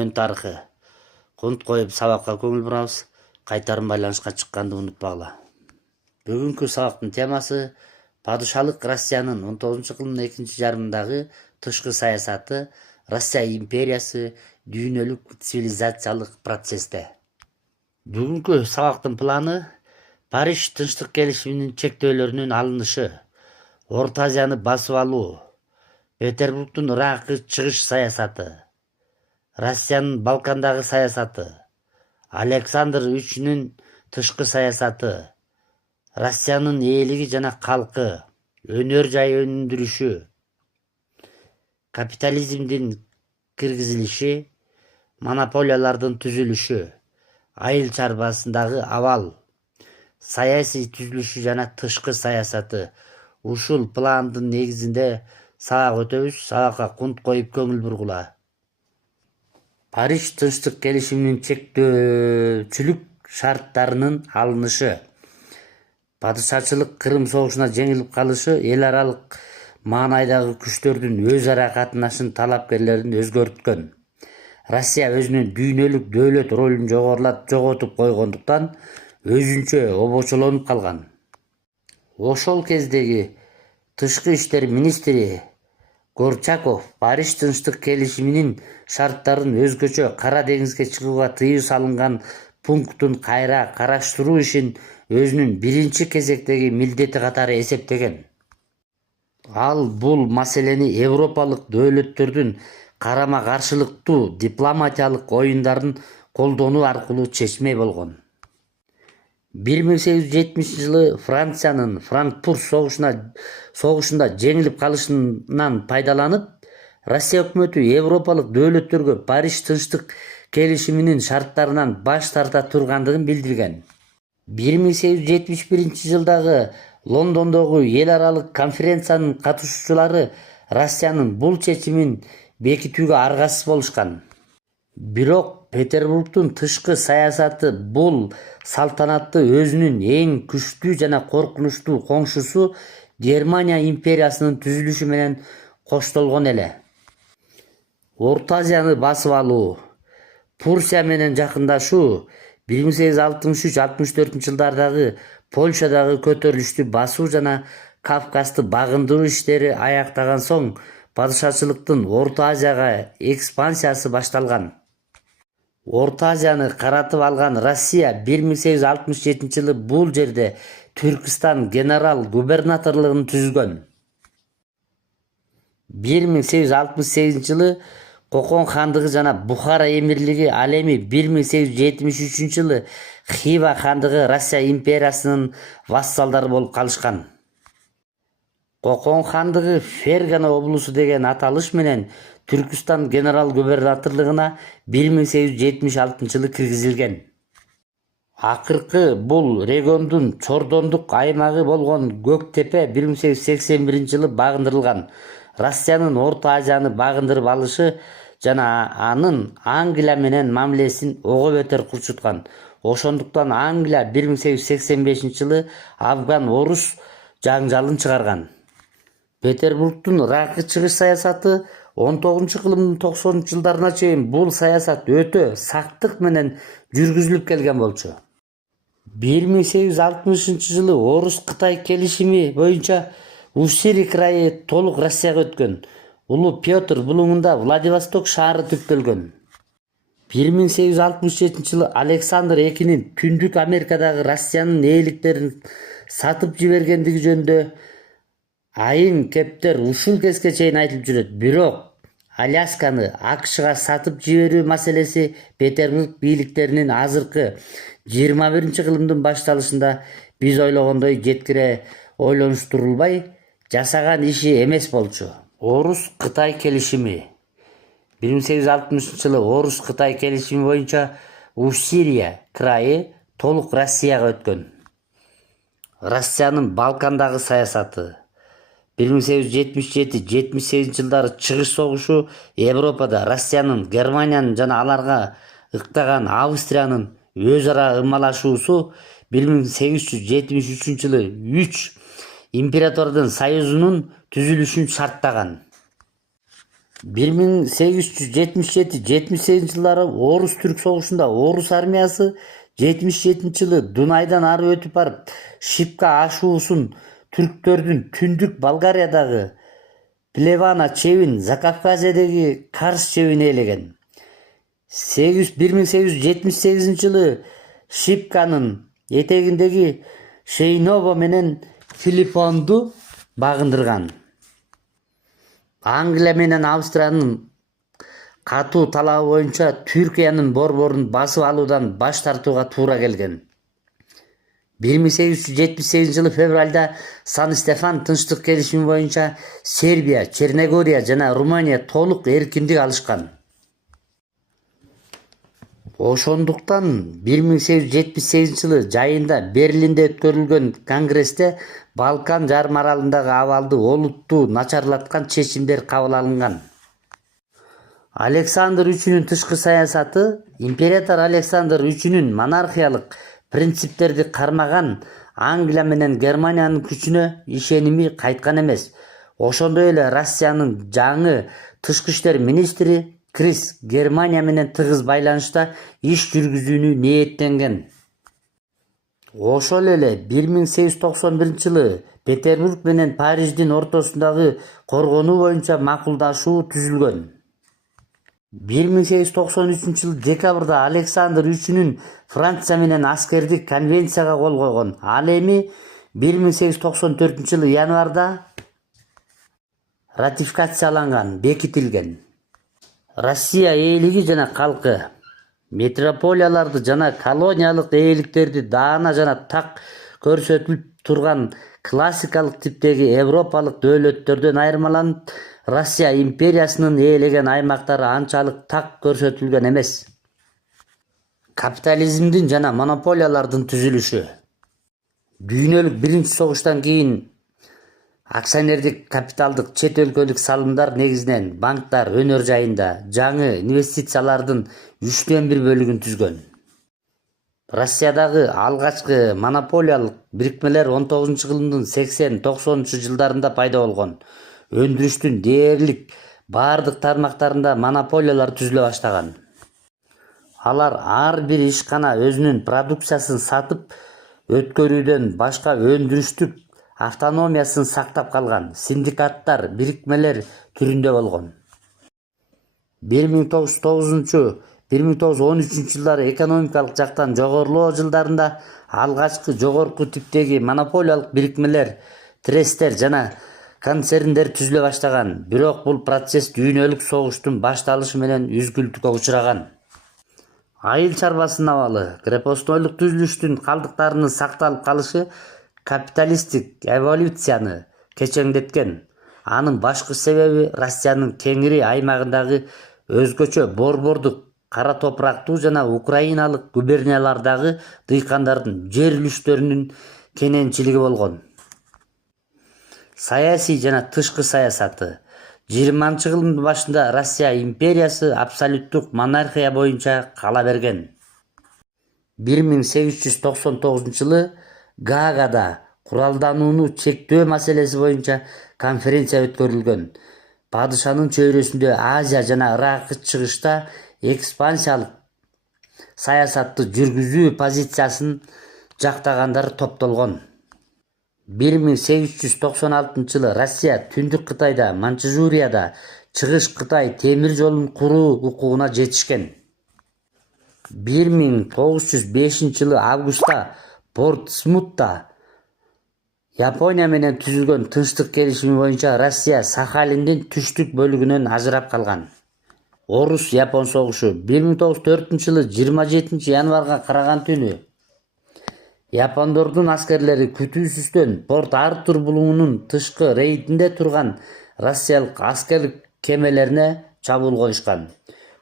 дүйнөнүн тарыхы. Кунт коюп сабакка көңүл бурабыз. Кайтарым байланышка чыкканды унутпагыла. Бүгүнкү сабактын темасы падышалык Россиянын 19-кылымдын экинчи жарымындагы тышкы саясаты, Россия империясы дүйнөлүк цивилизациялык процессте. Бүгүнкү сабактын планы Париж тынчтык келишиминин чектөөлөрүнүн алынышы, Орто Азияны басып алуу, Петербургдун Иракка чыгыш саясаты, Россиянын Балкандагы саясаты, Александр III тышкы саясаты, Россиянын ээлиги жана калкы, өнөр жай өндүрүшү, капитализмдин киргизилиши, монополиялардын түзүлүшү, айыл чарбасындагы абал, саясий түзүлүшү жана тышкы саясаты. Ушул пландын негизинде сабак өтөбүз. Сабакка кунт коюп көңүл бургула. Париж тынчтык келишиминин чектөөчүлүк шарттарынын алынышы, падышачылык Кырым согушуна жеңилип калышы эл аралык маанайдагы күчтөрдүн өз ара катнашын талапкерлерин өзгөрткөн. Россия өзүнүн дүйнөлүк дөөлөт ролун жоготуп койгондуктан өзүнчө обочолонуп калган. Ошол кездеги тышкы иштер министри Горчаков Париж тынчтык келишиминин шарттарын өзгөчө Кара деңизге чыгууга тыюу салынган пунктун кайра караштыруу ишин өзүнүн биринчи кезектеги милдети катары эсептеген. Ал бул маселени европалык дөөлөттөрдүн карама каршылыктуу дипломатиялык оюндарын колдонуу аркылуу чечмей болгон. 1870-жылы Франциянын Франкфурт согушунда жеңилип калышынан пайдаланып, Россия өкмөтү европалык дөөлөттөргө Париж тынчтык келишиминин шарттарынан баш тарта тургандыгын билдирген. 1871-жылдагы Лондондогу эл аралык конференциянын катышуучулары Россиянын бул чечимин бекитүүгө аргасыз болушкан. Бирок Петербургдун тышкы саясаты бул салтанатты өзүнүн эң күчтүү жана коркунучтуу коңшусу Германия империясынын түзүлүшү менен коштолгон эле. Орто Азияны басып алуу, Пруссия менен жакындашуу, 1863-64 жылдардагы Польшадагы көтөрүлүштү басуу жана Кавказды багындыруу иштери аяктаган соң падышачылыктын Орто Азияга экспансиясы башталган. Орто Азияны каратып алган Россия 1867-жылы бул жерде Түркистан генерал-губернаторлугун түзгөн. 1868-жылы Кокон хандыгы жана Бухара эмирлиги, ал эми 1873-жылы Хива хандыгы Россия империясынын вассалдары болуп калышкан. Кокон хандыгы Фергана облусу деген аталыш менен Түркистан генерал-губернаторлугуна 1876-жылы киргизилген. Акыркы бул региондун чордондук аймагы болгон Көктепе 1881-жылы багындырылган. Россиянын Орто Азияны багындырып алышы жана анын Англия менен мамилесин ого бетер курчуткан. Ошондуктан Англия 1885-жылы Афган-Орус жаңжалын чыгарган. Петербургдун Иракка чыгыш саясаты 19-кылымдын 90-жылдарына чейин бул саясат өтө сактык менен жүргүзүлүп келген болчу. 1860-жылы Орус-Кытай келишими боюнча Уссури крайы толук Россияга өткөн. Улуу Петр булуңунда Владивосток шаары түптөлгөн. 1867-жылы Александр IIнин Түндүк Америкадагы Россиянын ээликтерин сатып жибергендиги жөнүндө айын кептер ушул кезге чейин айтылып жүрөт. Бирок Алясканы АКШга сатып жиберүү маселеси Петербург бийликтеринин азыркы 21-кылымдын башталышында биз ойлогондой жеткире ойлонуштурулбай жасаган иши эмес болчу. Орус-Кытай келишими 1860-жылы Орус-Кытай келишими боюнча Уссурия крайы толук Россияга өткөн. Россиянын Балкандагы саясаты 1877-78 жылдары чыгыш согушу Европада Россиянын, Германиянын жана аларга ыктаган Австриянын өз ара ымалашуусу 1873-жылы 3 императордун союзунун түзүлүшүн шарттаган. 1877-78 жылдары Орус-Түрк согушунда Орус армиясы 77-жылы Дунайдан ары өтүп барып Шипка ашуусун түрктөрдүн түндүк Болгариядагы Плевана чебин, Закавказьедеги Карс чебин ээлеген. 1878 жылы Шипканын этегиндеги Шейново менен Филиппонду багындырган. Англия менен Австриянын катуу талабы боюнча Түркиянын борборун басып алуудан баш тартууга туура келген. 1878 жылы февралда Сан-Стефан тынчтык келишими боюнча Сербия, Черногория жана Румыния толук эркиндик алышкан. Ошондуктан 1878 жылы жайында Берлинде өткөрүлгөн конгрессте Балкан жарым аралындагы абалды олуттуу начарлаткан чечимдер кабыл алынган. Александр III тышкы саясаты император Александр III монархиялык принциптерди кармаган Англия менен Германиянын күчүнө ишеними кайткан эмес. Ошондой эле Россиянын жаңы тышкы иштер министри Крис Германия менен тыгыз байланышта иш жүргүзүүнү ниеттенген. Ошол эле 1891 жылы Петербург менен Париждин ортосундагы коргонуу боюнча макулдашуу түзүлгөн. 1893 жылы декабрда Александр IIIнүн Франция менен аскердик конвенцияга кол койгон. Ал эми 1894 жылы январда ратификацияланган, бекитилген. Россия ээлиги жана калкы метрополияларды жана колониялык ээликтерди даана жана так көрсөтүлүп турган классикалык типтеги европалык дөөлөттөрдөн айырмаланып, Россия империясынын ээлеген аймактары анчалык так көрсөтүлгөн эмес. Капитализмдин жана монополиялардын түзүлүшү. Дүйнөлүк биринчи согуштан кийин акционердик капиталдык чет өлкөлүк салымдар негизинен банктар өнөр жайында жаңы инвестициялардын 1/3 бөлүгүн түзгөн. Россиядагы алгачкы монополиялык бирикмелер 19-кылымдын 80-90 жылдарында пайда болгон. Өндүрүштүн дээрлик бардык тармактарында монополиялар түзүлө баштаган. Алар ар бир ишкана өзүнүн продукциясын сатып өткөрүүдөн башка өндүрүштүк автономиясын сактап калган. Синдикаттар, бирикмелер түрүндө болгон. 1909-1913 жылдары экономикалык жактан жогорулоо жылдарында алгачкы жогорку типтеги монополиялык бирикмелер, тресттер жана концерндер түзүлө баштаган. Бирок бул процесс дүйнөлүк согуштун башталышы менен үзгүлтүккө учураган. Айыл чарбасынын абалы, крепостнойлук түзүлүштүн калдыктарынын сакталып калышы капиталисттик эволюцияны кечеңдеткен. Анын башкы себеби Россиянын кеңири аймагындагы өзгөчө борбордук, кара топурактуу жана украиналык губерниялардагы дыйкандардын жер үлүштөрүнүн кененчилиги болгон. Саясий жана тышкы саясаты. 20-кылымдын башында Россия империясы абсолюттук монархия боюнча кала берген. 1899 жылы Гаагада куралданууну чектөө маселеси боюнча конференция өткөрүлгөн. Падышанын чөйрөсүндө Азия жана Ыракы чыгышта экспансиялык саясатты жүргүзүү позициясын жактагандар топтолгон. 1896 жылы Россия Түндүк Кытайда, Манчжурияда Чыгыш Кытай темир жолун куруу укугуна жетишкен. 1905 жылы августта Портсмутта Япония менен түзүлгөн тынчтык келишими боюнча Россия Сахалиндин түштүк бөлүгүнөн ажырап калган. Орус-Япон согушу 1904 жылы 27 январга караган түнү Япондордун аскерлери күтүүсүздөн Порт-Артур булуңунун тышкы рейдинде турган Россиялык аскерлик кемелерине чабуул коюшкан.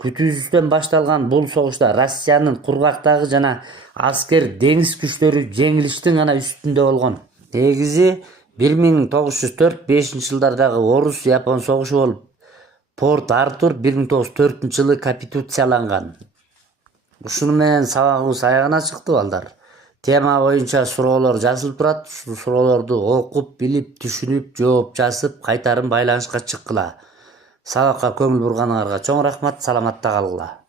Күтүүсүздөн башталган бул согушта Россиянын кургактагы жана аскер деңиз күчтөрү жеңилиштин гана үстүндө болгон. Негизи 1904-5 жылдардагы Орус-Япон согушу болуп, Порт-Артур 1904 жылы капитуцияланган. Ушуну менен сабагыбыз аягына чыкты балдар. Тема боюнча суроолор жазылып турат. Ушул суроолорду окуп, билип, түшүнүп, жооп жазып, кайтарым байланышка чыккыла. Сабакка көңүл бурганыңарга чоң рахмат. Саламатта калгыла.